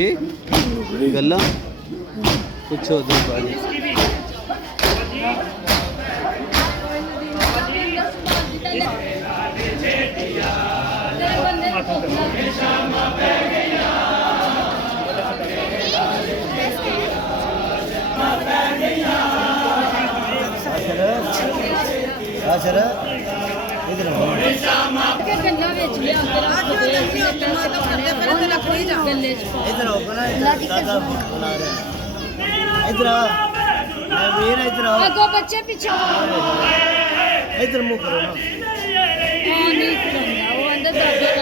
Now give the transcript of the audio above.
ਕੀ ਗੱਲਾਂ ਪੁੱਛੋ ਉਧਰ ਬਾਜੀ सर इधर इधर इधर आगो बच्चे पीछे इधर मुंह करो ना नहीं करना वो अंदर दादा है